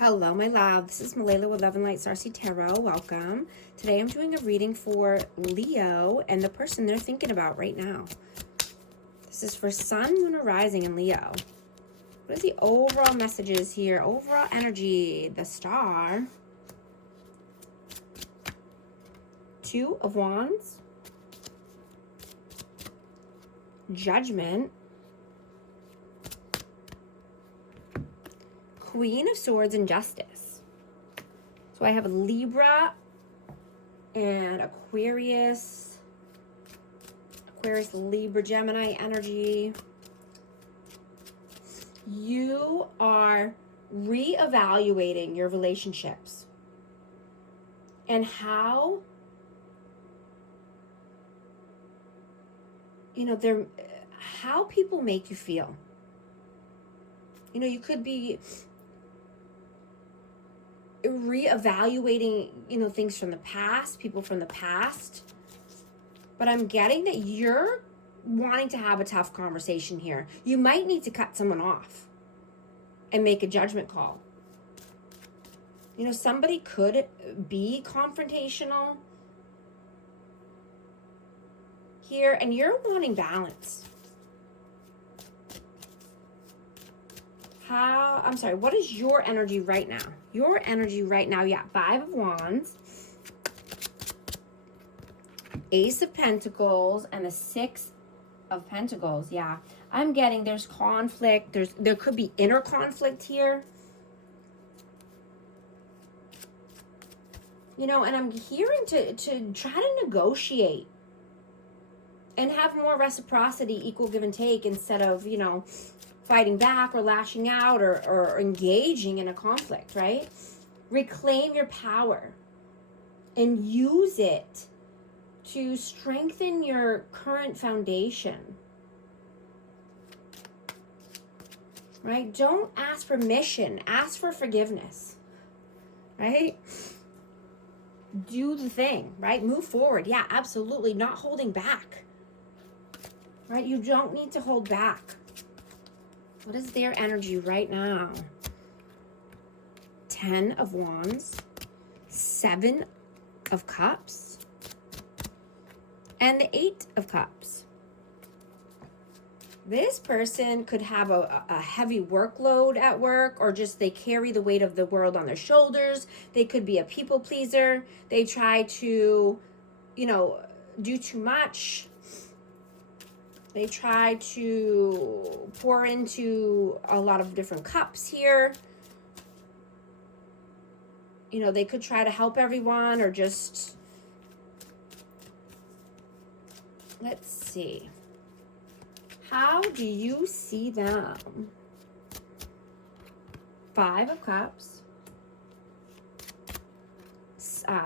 Hello, my love. This is Malayla with Love and Light Starseed Tarot. Welcome. Today I'm doing a reading for Leo and the person they're thinking about right now. This is for Sun, Moon, or Rising in Leo. What is the overall messages here? Overall energy. The Star. Two of Wands. Judgment. Queen of Swords and Justice. So I have a Libra and Aquarius, Libra, Gemini energy. You are reevaluating your relationships and how, how people make you feel. You could be reevaluating, things from the past, people from the past. But I'm getting that you're wanting to have a tough conversation here. You might need to cut someone off and make a judgment call. Somebody could be confrontational here, and you're wanting balance. What is your energy right now? Your energy right now, yeah, Five of Wands, Ace of Pentacles, and the Six of Pentacles, yeah. I'm getting there's conflict, there could be inner conflict here. And I'm hearing to try to negotiate and have more reciprocity, equal give and take, instead of, fighting back or lashing out or engaging in a conflict, right? Reclaim your power and use it to strengthen your current foundation, right? Don't ask permission, ask for forgiveness, right? Do the thing, right? Move forward. Yeah, absolutely. Not holding back, right? You don't need to hold back. What is their energy right now? Ten of Wands, Seven of Cups, and the Eight of Cups. This person could have a heavy workload at work, or just they carry the weight of the world on their shoulders. They could be a people pleaser. They try to, do too much. They try to pour into a lot of different cups here. They could try to help everyone, or just, let's see. How do you see them? Five of Cups,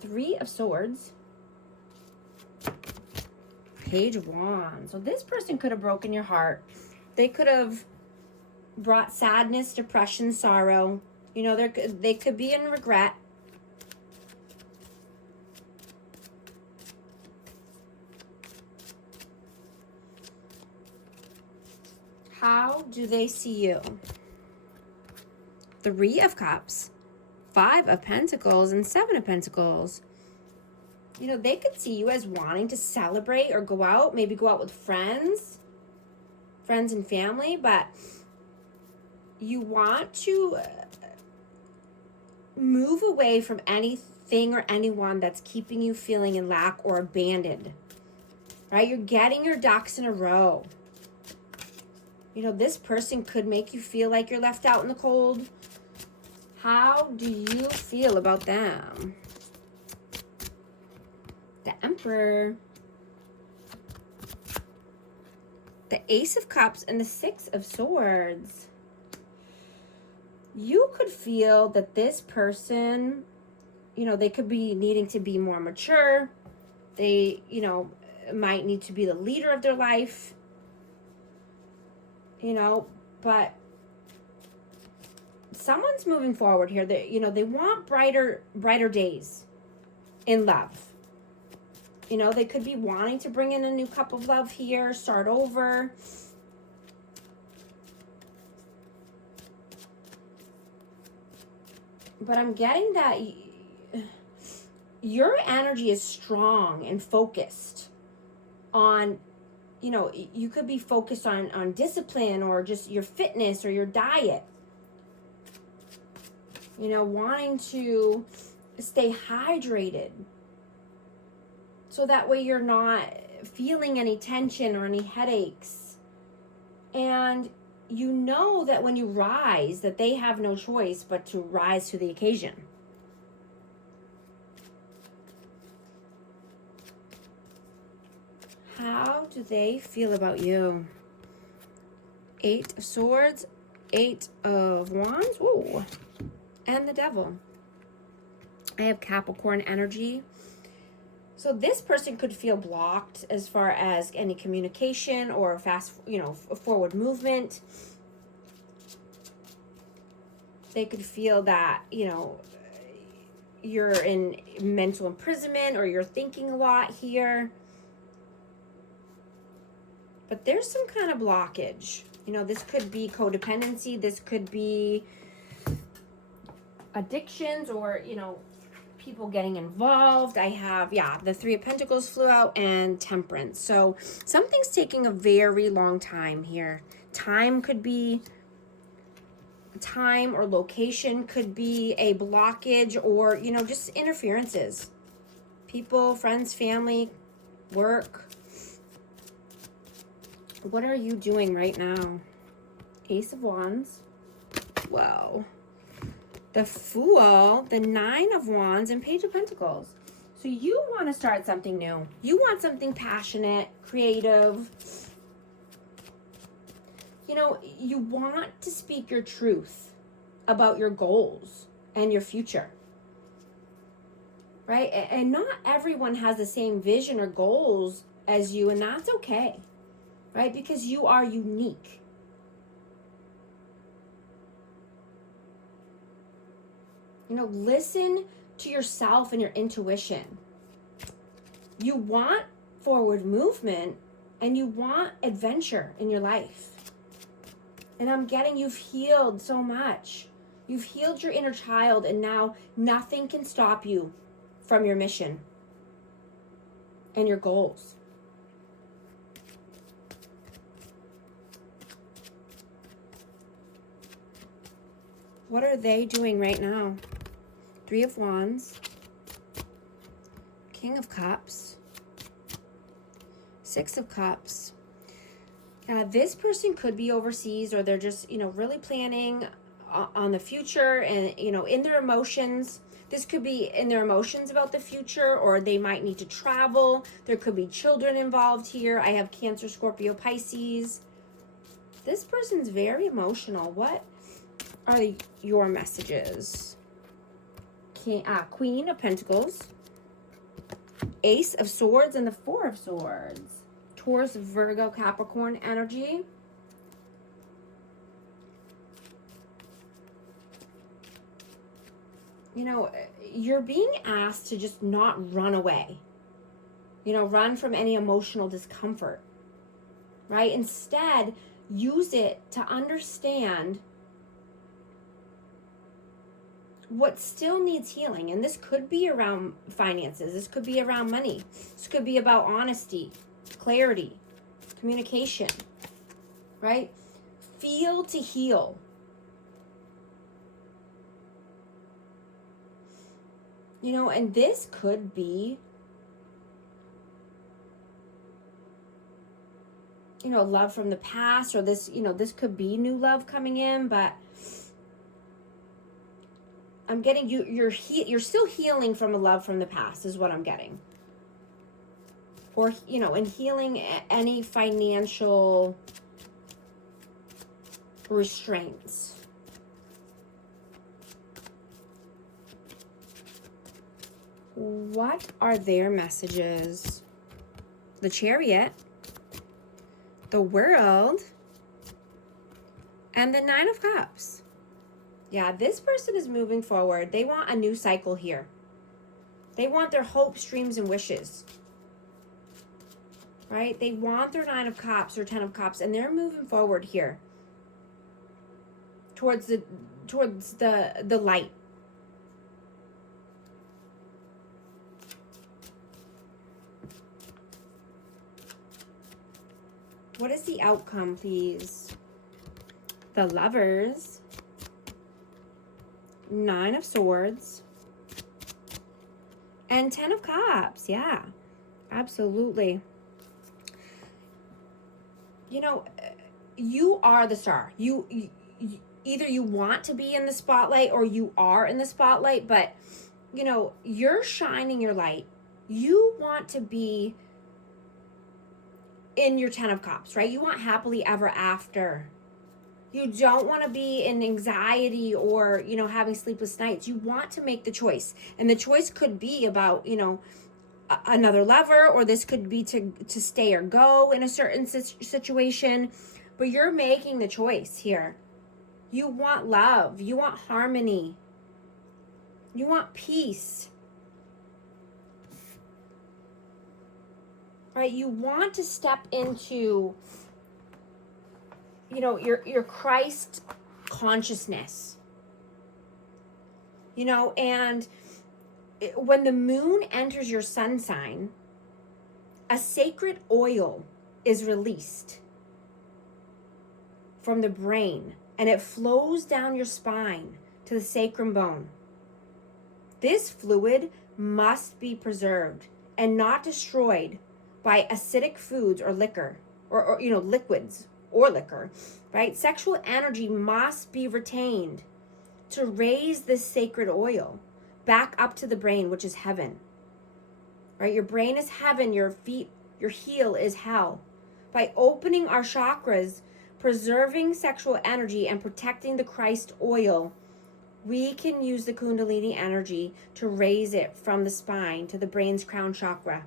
Three of Swords, Page of Wands. So this person could have broken your heart. They could have brought sadness, depression, sorrow. They could be in regret. How do they see you? Three of Cups, Five of Pentacles, and Seven of Pentacles. They could see you as wanting to celebrate or go out, maybe go out with friends and family, but you want to move away from anything or anyone that's keeping you feeling in lack or abandoned, right? You're getting your ducks in a row. This person could make you feel like you're left out in the cold. How do you feel about them? The Emperor, the Ace of Cups, and the Six of Swords. You could feel that this person, they could be needing to be more mature. They, might need to be the leader of their life, but someone's moving forward here. They want brighter days in love. They could be wanting to bring in a new cup of love here, start over. But I'm getting that your energy is strong and focused on, you know, you could be focused on discipline or just your fitness or your diet. You know, wanting to stay hydrated. So that way you're not feeling any tension or any headaches. And you know that when you rise, that they have no choice but to rise to the occasion. How do they feel about you? 8 of Swords, 8 of Wands, ooh, and the Devil. I have Capricorn energy. So this person could feel blocked as far as any communication or fast, you know, forward movement. They could feel that, you know, you're in mental imprisonment or you're thinking a lot here. But there's some kind of blockage. You know, this could be codependency. This could be addictions or, you know, people getting involved. I have, the 3 of Pentacles flew out and Temperance. So something's taking a very long time here. Time or location could be a blockage or, you know, just interferences. People, friends, family, work. What are you doing right now? Ace of Wands. Wow. The Fool, the 9 of Wands, and Page of Pentacles. So you want to start something new. You want something passionate, creative. You know, you want to speak your truth about your goals and your future. Right? And not everyone has the same vision or goals as you, and that's okay. Right? Because you are unique. You know, listen to yourself and your intuition. You want forward movement and you want adventure in your life. And I'm getting you've healed so much. You've healed your inner child and now nothing can stop you from your mission and your goals. What are they doing right now? 3 of Wands, King of Cups, 6 of Cups. This person could be overseas or they're just, you know, really planning on the future and, you know, in their emotions. This could be in their emotions about the future or they might need to travel. There could be children involved here. I have Cancer, Scorpio, Pisces. This person's very emotional. What are your messages? Queen of Pentacles, Ace of Swords, and the 4 of Swords. Taurus, Virgo, Capricorn energy. You know, you're being asked to just not run away. You know, run from any emotional discomfort. Right? Instead, use it to understand what still needs healing. And this could be around finances. This could be around money. This could be about honesty, clarity, communication, right? Feel to heal. You know, and this could be, you know, love from the past or this, you know, this could be new love coming in, but I'm getting you're still healing from a love from the past is what I'm getting. Or, you know, and healing any financial restraints. What are their messages? The Chariot, the World, and the 9 of Cups. Yeah, this person is moving forward. They want a new cycle here. They want their hopes, dreams, and wishes. Right? They want their 9 of Cups or 10 of Cups, and they're moving forward here towards the light. What is the outcome, please? The Lovers, 9 of Swords, and 10 of Cups. Yeah, absolutely. You know, you are the star. You either you want to be in the spotlight or you are in the spotlight, but you know, you're shining your light. You want to be in your 10 of Cups, right? You want happily ever after. You don't want to be in anxiety or, you know, having sleepless nights. You want to make the choice. And the choice could be about, you know, another lover, or this could be to stay or go in a certain situation. But you're making the choice here. You want love. You want harmony. You want peace. Right? You want to step into, you know, your Christ consciousness. You know, and when the moon enters your sun sign, a sacred oil is released from the brain, and it flows down your spine to the sacrum bone. This fluid must be preserved and not destroyed by acidic foods or liquor, or you know, liquids or liquor, right? Sexual energy must be retained to raise this sacred oil back up to the brain, which is heaven, right? Your brain is heaven, your heel is hell. By opening our chakras, preserving sexual energy, and protecting the Christ oil, we can use the Kundalini energy to raise it from the spine to the brain's crown chakra.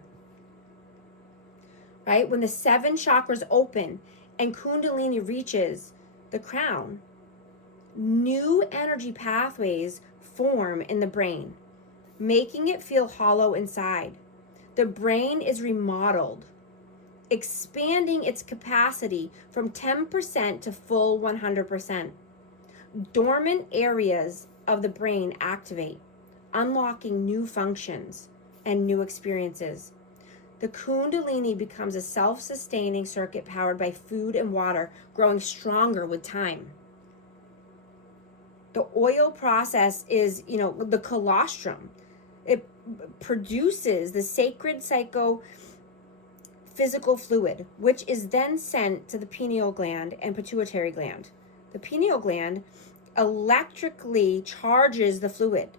Right? When the 7 chakras open and Kundalini reaches the crown, new energy pathways form in the brain, making it feel hollow inside. The brain is remodeled, expanding its capacity from 10% to full 100%. Dormant areas of the brain activate, unlocking new functions and new experiences. The Kundalini becomes a self-sustaining circuit powered by food and water, growing stronger with time. The oil process is, you know, the colostrum. It produces the sacred psychophysical fluid, which is then sent to the pineal gland and pituitary gland. The pineal gland electrically charges the fluid.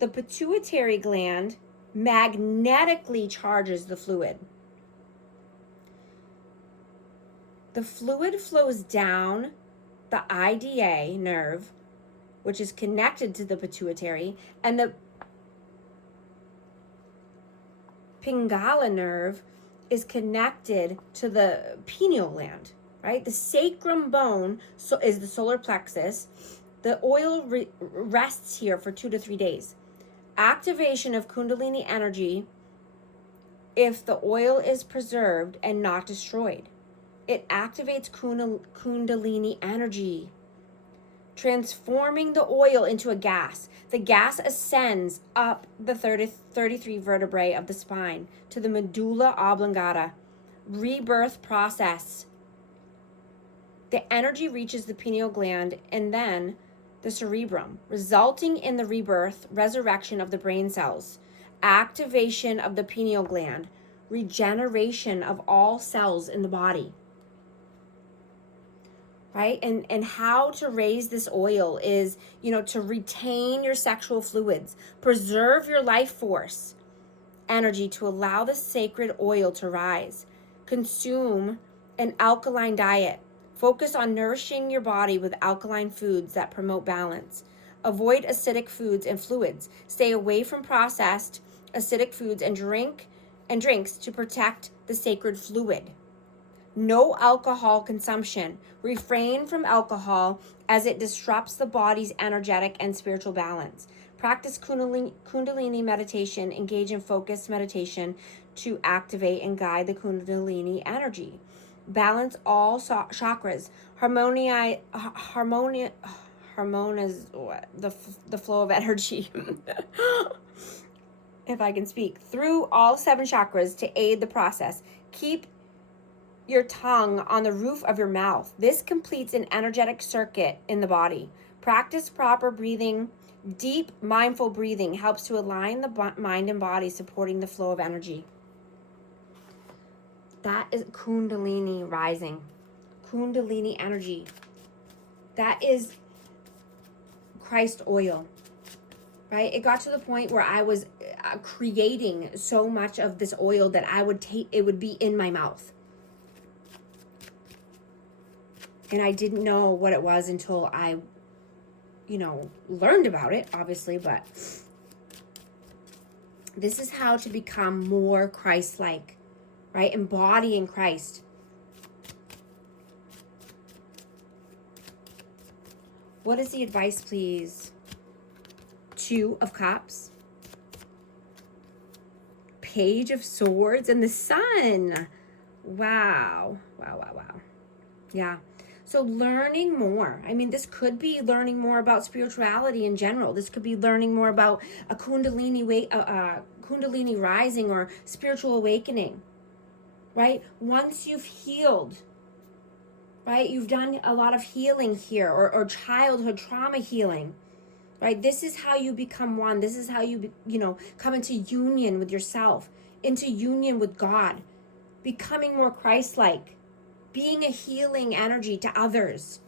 The pituitary gland magnetically charges the fluid. The fluid flows down the IDA nerve, which is connected to the pituitary, and the Pingala nerve is connected to the pineal gland, right? The sacrum bone is the solar plexus. The oil rests here for 2 to 3 days. Activation of Kundalini energy if the oil is preserved and not destroyed. It activates Kundalini energy, transforming the oil into a gas. The gas ascends up the 33 vertebrae of the spine to the medulla oblongata. Rebirth process. The energy reaches the pineal gland and then the cerebrum, resulting in the rebirth, resurrection of the brain cells, activation of the pineal gland, regeneration of all cells in the body. Right? And how to raise this oil is, you know, to retain your sexual fluids, preserve your life force energy to allow the sacred oil to rise. Consume an alkaline diet. Focus on nourishing your body with alkaline foods that promote balance. Avoid acidic foods and fluids. Stay away from processed acidic foods and drinks to protect the sacred fluid. No alcohol consumption. Refrain from alcohol as it disrupts the body's energetic and spiritual balance. Practice Kundalini meditation. Engage in focused meditation to activate and guide the Kundalini energy. Balance all chakras. Harmonize the flow of energy. If I can speak, through all 7 chakras to aid the process. Keep your tongue on the roof of your mouth. This completes an energetic circuit in the body. Practice proper breathing. Deep, mindful breathing helps to align the mind and body, supporting the flow of energy. That is Kundalini rising. Kundalini energy. That is Christ oil, right? It got to the point where I was creating so much of this oil that I would take, it would be in my mouth. And I didn't know what it was until I, learned about it, obviously, but this is how to become more Christ-like, right? Embodying Christ. What is the advice, please? 2 of Cups. Page of Swords and the Sun. Wow. Yeah. So learning more. I mean, this could be learning more about spirituality in general. This could be learning more about a Kundalini Kundalini rising or spiritual awakening, right? Once you've healed, right? You've done a lot of healing here, or childhood trauma healing, right? This is how you become one. This is how you, come into union with yourself, into union with God, becoming more Christ-like, being a healing energy to others.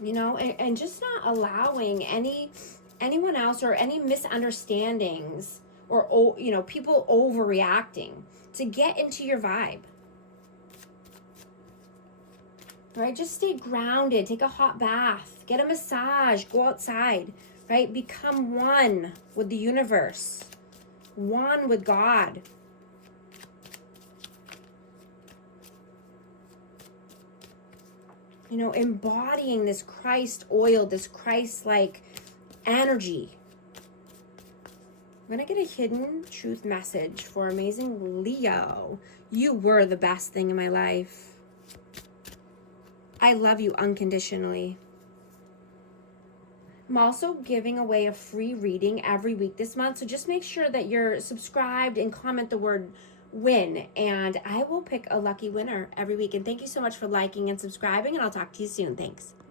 And just not allowing anyone else or any misunderstandings or, people overreacting to get into your vibe. Right? Just stay grounded, take a hot bath, get a massage, go outside, right? Become one with the universe, one with God. Embodying this Christ oil, this Christ-like energy. I'm going to get a hidden truth message for amazing Leo. You were the best thing in my life. I love you unconditionally. I'm also giving away a free reading every week this month, so just make sure that you're subscribed and comment the word win, and I will pick a lucky winner every week. And thank you so much for liking and subscribing, and I'll talk to you soon. Thanks.